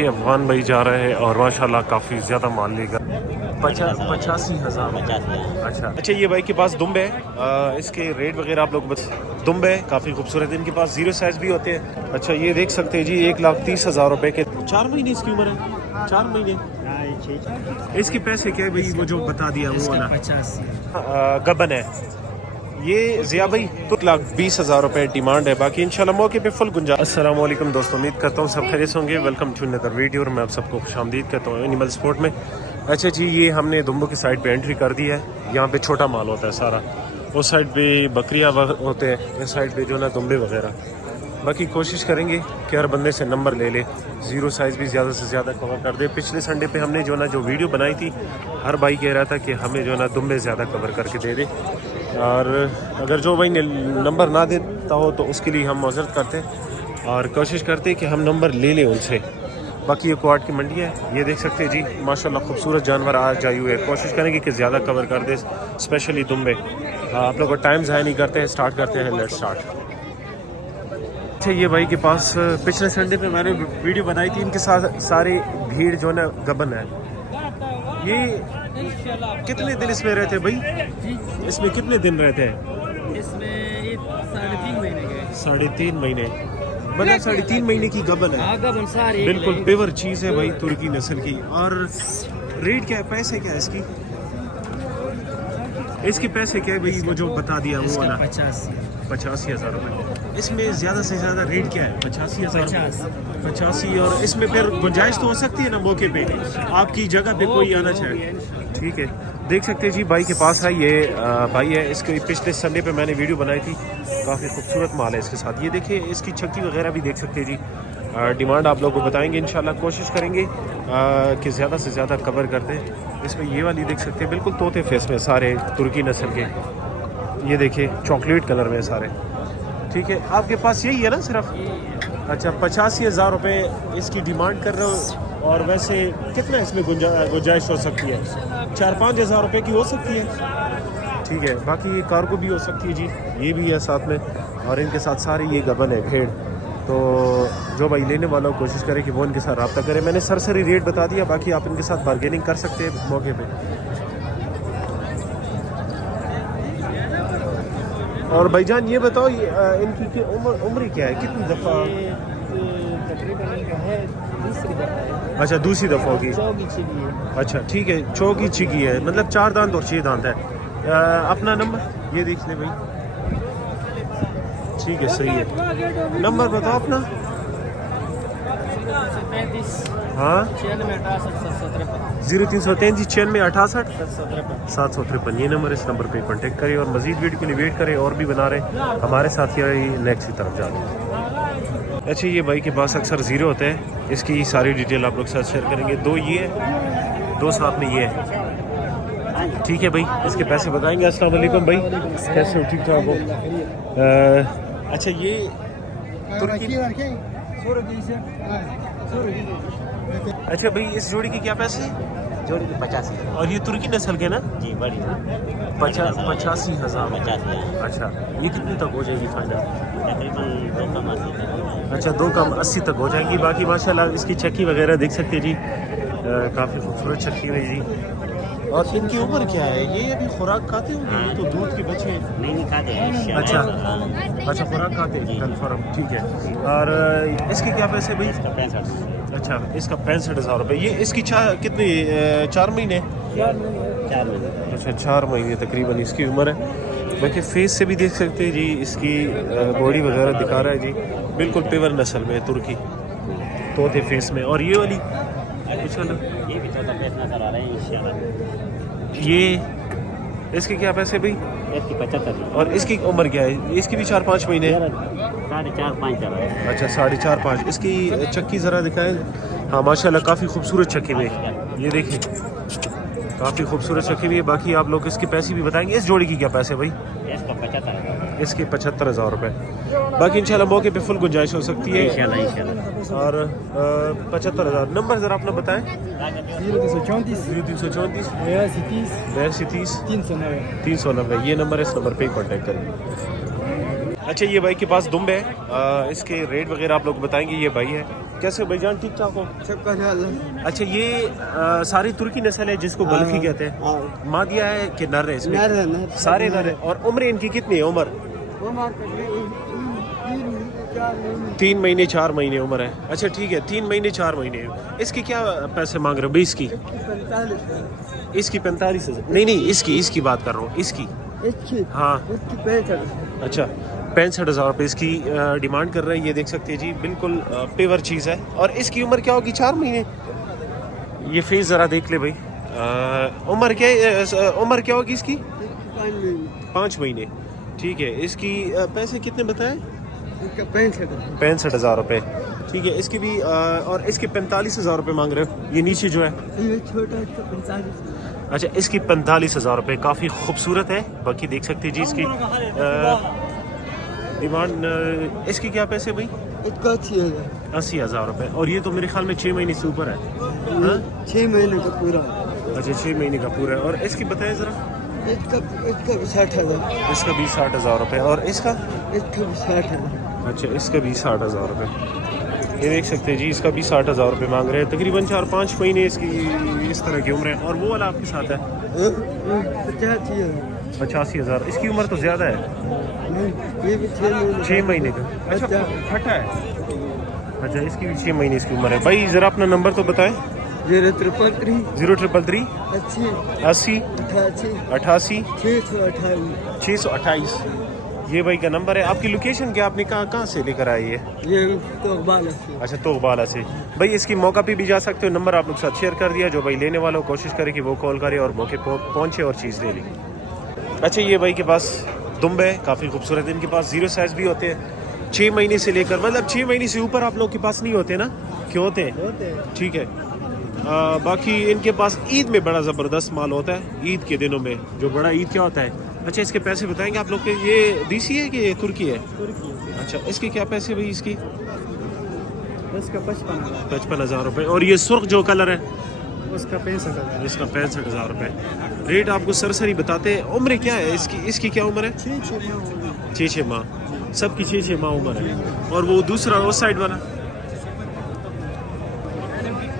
یہ افغان بھائی جا رہے ہیں اور ماشاءاللہ کافی زیادہ مال لے کر 85,000. اچھا یہ بھائی کے پاس دمب ہے, اس کے ریٹ وغیرہ آپ لوگ دمب ہے کافی خوبصورت, ان کے پاس زیرو سائز بھی ہوتے ہیں. اچھا یہ دیکھ سکتے ہیں جی 1,30,000 روپے کے 4 مہینے اس کی عمر ہے, 4 مہینے. اس کے پیسے کیا ہے بھائی, وہ جو بتا دیا وہ والا گبن ہے. یہ ضیاء بھائی 2,20,000 روپے ڈیمانڈ ہے, باقی انشاءاللہ موقع پہ فل گنجائش. السلام علیکم دوستوں, امید کرتا ہوں سب خیریت ہوں گے. ویلکم ٹو انذر ویڈیو, اور میں آپ سب کو خوش آمدید کہتا ہوں اینیمل سپورٹ میں. اچھا جی یہ ہم نے دمبو کی سائڈ پہ انٹری کر دی ہے. یہاں پہ چھوٹا مال ہوتا ہے سارا, اس سائڈ پہ بکریاں ہوتے ہیں, اس سائڈ پہ جو نا دمبے وغیرہ. باقی کوشش کریں گے کہ ہر بندے سے نمبر لے لے, زیرو سائز بھی زیادہ سے زیادہ کور کر دے. پچھلے سنڈے پہ ہم نے جو نا جو ویڈیو بنائی تھی, ہر بھائی کہہ رہا تھا کہ ہمیں جو نا دمبے زیادہ کور کر کے دے دے, اور اگر جو بھائی نے نمبر نہ دیتا ہو تو اس کے لیے ہم معذرت کرتے اور کوشش کرتے کہ ہم نمبر لے لیں ان سے. باقی یہ کوارٹ کی منڈی ہے, یہ دیکھ سکتے ہیں جی ماشاءاللہ خوبصورت جانور آج آئے ہوئے. کوشش کریں گے کہ زیادہ کور کر دے, اسپیشلی دمبے. آپ لوگ کو ٹائم ضائع نہیں کرتے ہیں, اسٹارٹ کرتے ہیں. Let start. اچھا یہ بھائی کے پاس پچھلے سنڈے پہ میں نے ویڈیو بنائی تھی, ان کے ساتھ ساری بھیڑ جو ہے نا گبن ہے. یہ کتنے دن اس میں رہتے ہیں بھائی, اس میں کتنے دن رہتے ہیں؟ اس میں 3.5 مہینے کے. 3.5 مہینے, مطلب 3.5 مہینے کی گبن ہے. گبن ساری بالکل پیور چیز ہے بھائی, ترکی نسل کی. اور ریٹ کیا ہے, پیسے کیا ہے اس کی, اس کے پیسے کیا ہے بھائی, وہ جو بتا دیا وہ والا 85,000 روپے. اس میں زیادہ سے زیادہ ریٹ کیا ہے, 85,000. 85, اور اس میں پھر گنجائش تو ہو سکتی ہے نا موقع پہ, آپ کی جگہ پہ کوئی آنا چاہے. ٹھیک ہے, دیکھ سکتے ہیں جی بھائی کے پاس ہے, یہ بھائی ہے, اس کے پچھلے سنڈے پہ میں نے ویڈیو بنائی تھی. کافی خوبصورت مال ہے اس کے ساتھ. یہ دیکھیں اس کی چکی وغیرہ بھی دیکھ سکتے ہیں جی. ڈیمانڈ آپ لوگوں کو بتائیں گے انشاءاللہ, کوشش کریں گے کہ زیادہ سے زیادہ کور کر دیں. اس میں یہ والی دیکھ سکتے ہیں بالکل طوطے فیس میں, سارے ترکی نسل کے. یہ دیکھیں چاکلیٹ کلر میں سارے. ٹھیک ہے, آپ کے پاس یہی ہے نا صرف؟ اچھا 85,000 روپے اس کی ڈیمانڈ کر رہے ہو, اور ویسے کتنا اس میں گنجائش ہو سکتی ہے؟ 4-5 ہزار روپے کی ہو سکتی ہے. ٹھیک ہے, باقی یہ کارگو بھی ہو سکتی ہے جی, یہ بھی ہے ساتھ میں, اور ان کے ساتھ ساری یہ گبن ہے بھیڑ. تو جو بھائی لینے والا ہو کوشش کرے کہ وہ ان کے ساتھ رابطہ کرے. میں نے سرسری ریٹ بتا دیا, باقی آپ ان کے ساتھ بارگیننگ کر سکتے ہیں موقع پہ. اور بھائی جان یہ بتاؤ ان کی عمر کیا ہے, کتنی دفعہ؟ اچھا دوسری دفعہ ہوگی. اچھا ٹھیک ہے, چوکی چکی ہے, مطلب 4 دانت اور 6 دانت ہے. اپنا نمبر یہ دیکھ لیں بھائی. ٹھیک ہے صحیح ہے, نمبر بتاؤ اپنا. ہاں 0333 96 68 753, یہ نمبر, اس نمبر پہ کانٹیکٹ کریں. اور مزید ویڈیو کے لیے ویٹ کریں, اور بھی بنا رہے ہیں ہمارے ساتھی نیکسٹ کی طرف جا رہے ہیں. اچھا یہ بھائی کے پاس اکثر زیرو ہوتا ہے, اس کی ساری ڈیٹیل آپ لوگ ساتھ شیئر کریں گے. 2 یہ ہے, 2 ساتھ میں یہ ہے. ٹھیک ہے بھائی, اس کے پیسے بتائیں گے. السلام علیکم بھائی, کیسے ہو, ٹھیک ٹھاک ہو؟ اچھا یہ ترکی, اچھا بھائی اس جوڑی کی کیا پیسے؟ جوڑی کی 85. اور یہ ترکی نسل کے نا جی بڑی 85,000. 85. اچھا یہ کتنی تک ہو جائے گی فائنل؟ تقریباً 2 کم 80. اچھا 2 کم 80 تک ہو جائیں گی. باقی ماشاءاللہ اس کی چکی وغیرہ دیکھ سکتے جی, کافی خوبصورت چکی ہوئی جی. اور ان کی عمر کیا ہے, یہ ابھی خوراک کھاتے ہوں گے, تو دودھ کے بچے نہیں کھاتے ہیں. اچھا اچھا خوراک کھاتے ہیں, کنفرم. ٹھیک ہے, اور اس کے کیا پیسے بھائی؟ 65. اچھا اس کا 65,000 روپے. یہ اس کی کتنی 4 مہینے؟ 4 مہینے. اچھا 4 مہینے تقریباً اس کی عمر ہے. باقی فیس سے بھی دیکھ سکتے ہیں جی, اس کی باڈی وغیرہ دکھا رہا ہے جی, بالکل پیور نسل میں ترکی طوطے فیس میں. اور یہ والی یہ بھی 14 پیس نظر آ رہے ہیں انشاءاللہ. یہ اس کے کیا پیسے بھائی؟ اس کی 75. اور اس کی عمر کیا ہے, اس کی بھی 4-5 مہینے؟ 4.5-5 چل رہا ہے. اچھا 4.5-5. اس کی چکی ذرا دکھائیں. ہاں ماشاءاللہ کافی خوبصورت چکی میں, یہ دیکھیں کافی خوبصورت چکی ہوئی ہے. باقی آپ لوگ اس کے پیسے بھی بتائیں گے. اس جوڑی کی کیا پیسے بھائی؟ اس کا 75. اس کے 75,000 روپے. باقی انشاءاللہ موقع پہ فل گنجائش ہو سکتی ہے. انشاءاللہ. اور 75,000. نمبر ذرا اپنا بتائیں. 0334 8230 390, یہ نمبر ہے, اس نمبر پہ ہی کانٹیکٹ کریں. اچھا یہ بھائی کے پاس دمب ہے, اس کے ریٹ وغیرہ آپ لوگ بتائیں گے. یہ بھائی ہے, कैसे भाईजान ठीक ठाक हो? सबका ख्याल है। अच्छा ये सारी तुर्की नस्ल है जिसको बल्खी कहते हैं, मादिया है कि नर है इसमें? नर है, नर। सारे नर है। और उम्र इनकी कितनी है? उम्र 3 महीने 4 महीने उम्र है। अच्छा ठीक है, 3 महीने 4 महीने। इसकी क्या पैसे मांग रहे हो? 20 की? इसकी 45,000? नहीं इसकी बात कर रहा हूँ। इसकी? हाँ। अच्छा 65,000 रुपये इसकी डिमांड कर रहे हैं। ये देख सकते हैं जी, बिल्कुल पेवर चीज़ है। और इसकी उम्र क्या होगी? 4 महीने। ये फेस ज़रा देख ले भाई। उम्र क्या होगी इसकी? 5 महीने। ठीक है। इसकी पैसे कितने बताए? 65,000 रुपये। ठीक है। इसकी भी और इसके 45,000 रुपये मांग रहे हो? ये नीचे जो है ये छोटा 45। अच्छा इसकी 45,000 रुपये, काफ़ी खूबसूरत है। बाकी देख सकते हैं जी इसकी डिमांड। इसकी क्या पैसे भाई? इसका 80,000 रुपये। और ये तो मेरे ख्याल में 6 महीने से ऊपर है। 6 महीने का पूरा। अच्छा 6 महीने का पूरा है। और इसकी बताएं ज़रा। इसका भी 60,000। इसका भी 60,000 रुपये। और इसका? इसका भी 60,000। अच्छा इसका भी 60,000 रुपये। ये देख सकते हैं जी, इसका भी 60,000 रुपये मांग रहे हैं। तकरीबन 4-5 महीने इसकी इस तरह की उम्र है। और वो वाला आपके साथ है? 85,000। इसकी उम्र तो ज़्यादा है। ये भी 6 महीने का। अच्छा फटा है। अच्छा इसकी भी 6 महीने इसकी उम्र है। भाई ज़रा अपना नंबर तो बताएं। 033 033 80 88 628। ये भाई का नंबर है। आपकी लोकेशन क्या? आपने कहाँ से लेकर आई है? ये तोकबाला से। अच्छा तोकबाला से। भाई इसकी मौका पे भी जा सकते हो। नंबर आप लोग साथ शेयर कर दिया। जो भाई लेने वाला हो कोशिश करे कि वो कॉल करे और मौके पहुँचे और चीज़ ले ली। अच्छा ये भाई के पास दुम्ब है, काफ़ी खूबसूरत है। इनके पास 0 साइज़ भी होते हैं। 6 महीने से लेकर, मतलब 6 महीने से ऊपर आप लोग के पास नहीं होते ना? क्यों होते हैं? ठीक है। बाकी इनके पास ईद में बड़ा ज़बरदस्त माल होता है। ईद के दिनों में जो बड़ा ईद क्या होता है। अच्छा इसके पैसे बताएंगे आप लोग के? ये देसी है कि ये तुर्की है? अच्छा इसके क्या पैसे भाई इसकी? इसका 55,000 रुपये। और ये सुर्ख जो कलर है उसका 65,000। इसका 65,000 रुपये। रेट आपको सरसरी बताते हैं। उम्र क्या है इसकी क्या उम्र है? 6 माह। सबकी 6 माह उम्र है। और वो दूसरा उस साइड वाला?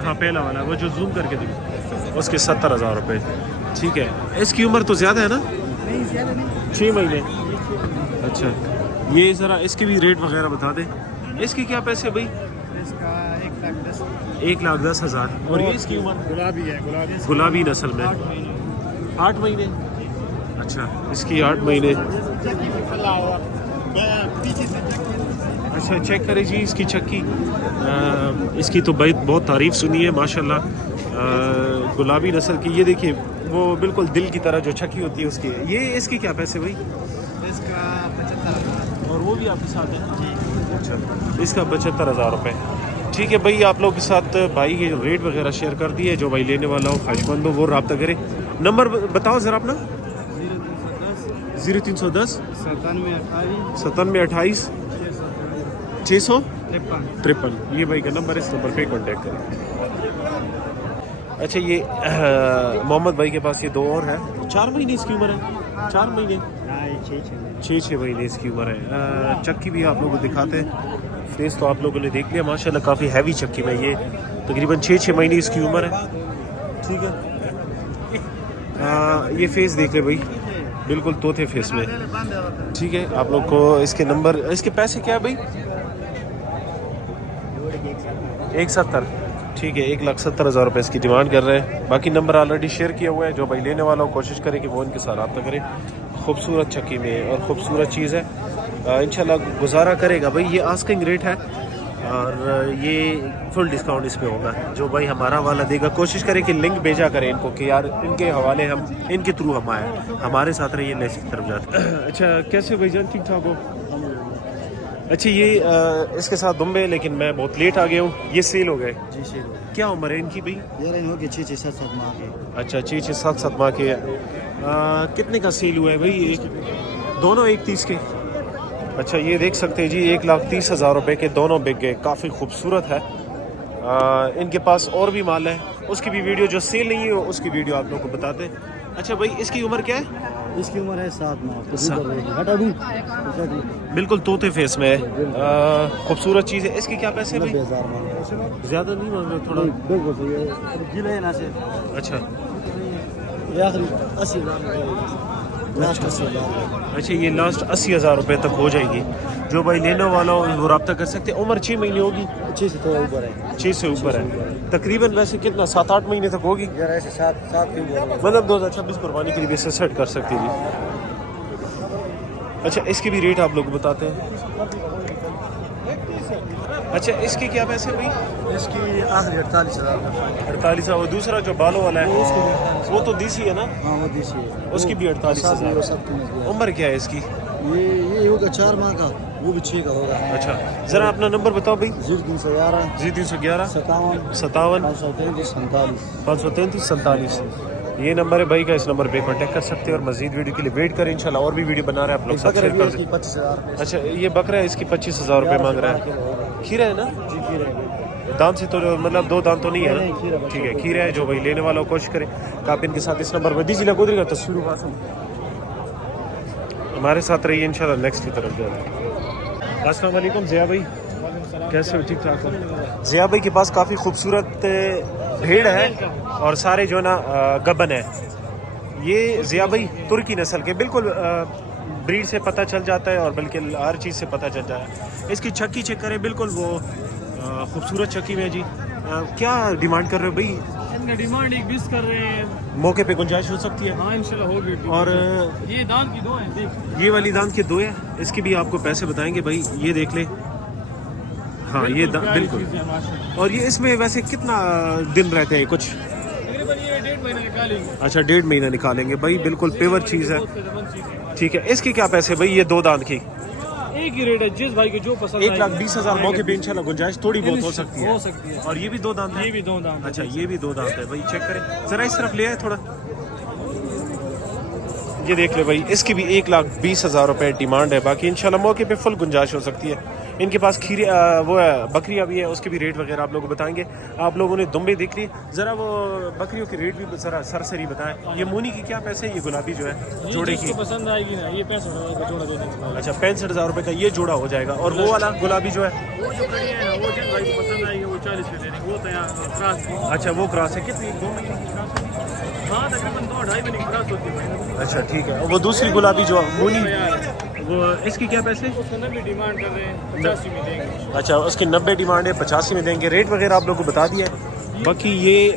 हाँ पहला वाला, वो जो जूम करके देखो, उसके 70,000 रुपये। ठीक है। इसकी उम्र तो ज़्यादा है ना? 6 महीने। अच्छा ये ज़रा इसके भी रेट वगैरह बता दें। इसके क्या पैसे भाई? इसका 1,10,000। और ये इसकी उम्र? गुलाबी है। गुलाबी नस्ल में 8 महीने। अच्छा इसकी 8 महीने। अच्छा चेक करें जी इसकी चक्की। इसकी तो बहुत तारीफ़ सुनी है माशाल्लाह। गुलाबी नस्ल की। ये देखिए वो बिल्कुल दिल की तरह जो चक्की होती है उसकी। ये इसकी क्या पैसे भाई? इसका 75,000। और वो भी आपके साथ है? अच्छा इसका 75,000 रुपये। ठीक है भाई, आप लोग के साथ भाई ये रेट वगैरह शेयर कर दिए। जो भाई लेने वाला हो, ख्वाहिशमंद हो, वो रब्ता करे। नंबर बताओ ज़रा अपना। 0310 9728 653। ये भाई का नंबर है, इस नंबर पे कांटेक्ट करें। अच्छा ये मोहम्मद भाई के पास ये 2 और है। 4 महीने इसकी उम्र है। 4 महीने 6 महीने इसकी उम्र है। चक्की भी आप लोगों को दिखाते हैं। फेस तो आप लोगों ने देख लिया माशाल्लाह, काफ़ी हैवी चक्की में। ये तकरीबन 6 महीने इसकी उम्र है। ठीक है। ये फेस देख ले भाई, बिल्कुल तोते फेस में। ठीक है। आप लोग को इसके नंबर, इसके पैसे क्या है भाई? 170। ठीक है। 1,70,000 रुपये इसकी डिमांड कर रहे हैं। बाकी नंबर ऑलरेडी शेयर किया हुआ है। जो भाई लेने वाला हो कोशिश करे कि वो इनके साथ रब्ता करे। खूबसूरत चक्की में और ख़ूबसूरत चीज़ है। इंशाल्लाह गुजारा करेगा भाई। ये आस्किंग रेट है और ये फुल डिस्काउंट इस पे होगा। जो भाई हमारा वाला देगा कोशिश करें कि लिंक भेजा करें इनको कि यार इनके हवाले हम, इनके थ्रू हम आए, हमारे साथ रहिए, नेक्स्ट की तरफ जाते। अच्छा कैसे भाईजान, ठीक ठाक हो? अच्छा ये इसके साथ दुम्बे, लेकिन मैं बहुत लेट आ गया हूँ। ये सेल हो गए जी सेल। क्या उम्र है इनकी भाई? यार हो गए 6-7 माह के। अच्छा 6-7 माह के। कितने का सेल हुआ है भाई? दोनों 1,30 के। अच्छा ये देख सकते हैं जी, 1,30,000 रुपये के दोनों बिक गए। काफ़ी खूबसूरत है। इनके पास और भी माल है, उसकी भी वीडियो, जो सेल नहीं है उसकी वीडियो आप लोगों को बताते हैं। अच्छा भाई इसकी उम्र क्या है? इसकी उम्र है 7 माह तो दूध रहेगी हटा दूँ बिल्कुल तोते फेस में है, खूबसूरत चीज़ है। इसके क्या पैसे भाई? 90,000 माह ज़्यादा नहीं मांग रहे थोड़ा? बिल्कुल सही है जिले ना से अच्छा ये आखिरी 80,000 लास्ट 80,000 अच्छा, ये लास्ट 80,000 रुपये तक हो जाएगी। जो भाई लेने वाला हो वो रब्ता कर सकते हैं। उम्र 6 महीने होगी? 6 से थोड़ा ऊपर है 6 से ऊपर है तकरीबन। वैसे कितना 7-8 महीने तक होगी, जरा ऐसे 7 के ऊपर मतलब 2026 कुर्बानी के लिए से सेट कर सकती है। अच्छा, इसके भी रेट आप लोग बताते हैं? अच्छा, इसके क्या पैसे भाई? इसकी आखिरी 48,000 48,000। वो दूसरा जो बालों वाला है वो तो देसी है ना? हाँ वो देसी है उसकी भी 48,000। उम्र क्या है इसकी? ये होगा 4 माह का वो भी 6 का होगा अच्छा, ज़रा अपना नंबर बताओ भाई। 0311 0311 57 57 533 47 533 ये नंबर है भाई का। इस नंबर पे कांटेक्ट कर सकते हैं और मजीद वीडियो के लिए वेट करें। इंशाल्लाह और भी वीडियो बना रहे हैं आप लोग साथ शेयर कर दें। 25,000 अच्छा, ये बकरा है, इसकी 25,000 रुपये मांग रहा है। खीरा है ना? जी खीरा है दांत से तो मतलब 2 दांत तो नहीं है नहीं, खीरा ना? बस ठीक है, खीरा है। जो भाई लेने वाला हो कोशिश करें कापिन के साथ इस नंबर पर दीजिए गोदरी का तस्वीर हमारे साथ रहिए इंशाल्लाह नेक्स्ट की तरफ जाते हैं। अस्सलाम वालेकुम ज़िया भाई, कैसे हो? ठीक ठाक हो? ज़िया भाई के पास काफ़ी खूबसूरत भेड़ है और सारे जो ना गबन है। ये ज़िया भाई तुर्की नस्ल के, बिल्कुल ब्रीड से पता चल जाता है और बल्कि हर चीज़ से पता चल जाता है। इसकी चक्की चेक करें, बिल्कुल वो खूबसूरत चक्की में है जी। क्या डिमांड कर रहे हो भाई? इनका डिमांड 20 कर रहे हैं। मौके पे गुंजाइश हो सकती है? हाँ इंशाल्लाह होगी। और ये दान की 2 है, देख ये वाली दांत के 2 है, इसकी भी आपको पैसे बताएंगे भाई। ये देख ले, हाँ ये बिल्कुल। और ये इसमें वैसे कितना दिन रहते हैं कुछ? तकरीबन ये 1.5 महीना निकालेंगे। अच्छा, 1.5 महीना निकालेंगे भाई, बिल्कुल पेवर चीज़ है। ठीक है, इसकी क्या पैसे भाई? ये 2 दांत की एक ही रेट है, जिस भाई को जो पसंद 1,20,000 मौके पे इंशाल्लाह गुंजाइश थोड़ी बहुत हो सकती है। हो सकती है। और ये भी 2 दांत है? ये भी 2 दान। अच्छा, ये भी 2 दांत है भाई, चेक करें ज़रा इस तरफ ले आए थोड़ा। ये देख ले भाई, इसकी भी 1,20,000 रुपये डिमांड है। बाकी इंशाल्लाह मौके पे फुल गुंजाइश हो सकती है। इनके पास खीरे वो है, बकरियाँ भी है, उसके भी रेट वगैरह आप लोगों को बताएंगे। आप लोगों ने दुम्बे देख ली, ज़रा वो बकरियों के रेट भी ज़रा सरसरी बताएं। ये मूनी की क्या पैसे है? ये गुलाबी जो है जोड़े की पसंद आएगी ना, ये 65,000 का जोड़ा दे देंगे। अच्छा, 65,000 रुपये का ये जोड़ा हो जाएगा। और वो वाला गुलाबी जो है? वो जो खड़ी है ना, वो जिस भाई को पसंद आएगी वो 40 में देने, वो तैयार क्रॉस। अच्छा, वो क्रॉस है। कितनी? 2 महीने की क्रॉस होगी? हाँ तकरीबन 2-2.5 महीने की क्रॉस होती है। अच्छा ठीक है। वो दूसरी गुलाबी जो मूनी, वो इसकी क्या पैसे? उसका भी डिमांड कर रहे हैं, 85 में देंगे। अच्छा, उसकी 90 डिमांड है, 85 में देंगे। रेट वगैरह आप लोग को बता दिया है। बाकी ये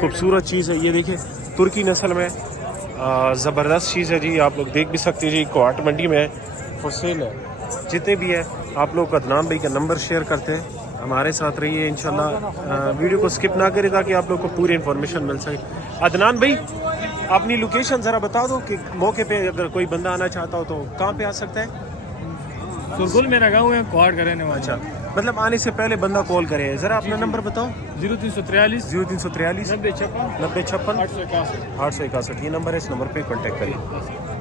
खूबसूरत चीज़ है, ये देखिए तुर्की नस्ल में ज़बरदस्त चीज़ है जी। आप लोग देख भी सकते हैं जी, कोहाट मंडी में फॉर सेल है। जितने भी है आप लोग को अदनान भाई का नंबर शेयर करते हैं। हमारे साथ रहिए इंशाल्लाह, वीडियो को स्किप ना करें ताकि आप लोग को पूरी इन्फॉर्मेशन मिल सके। अदनान भाई, अपनी लोकेशन ज़रा बता दो कि मौके पे अगर कोई बंदा आना चाहता हो तो कहाँ पे आ सकता है? सुरगुल मेरा गाँव है, कोहाट का रहने वाला। अच्छा, मतलब आने से पहले बंदा कॉल करे। ज़रा अपना नंबर बताओ। 0343 0343 9056 9056 861। 861 ये नंबर है, इस नंबर पे कांटेक्ट करिए।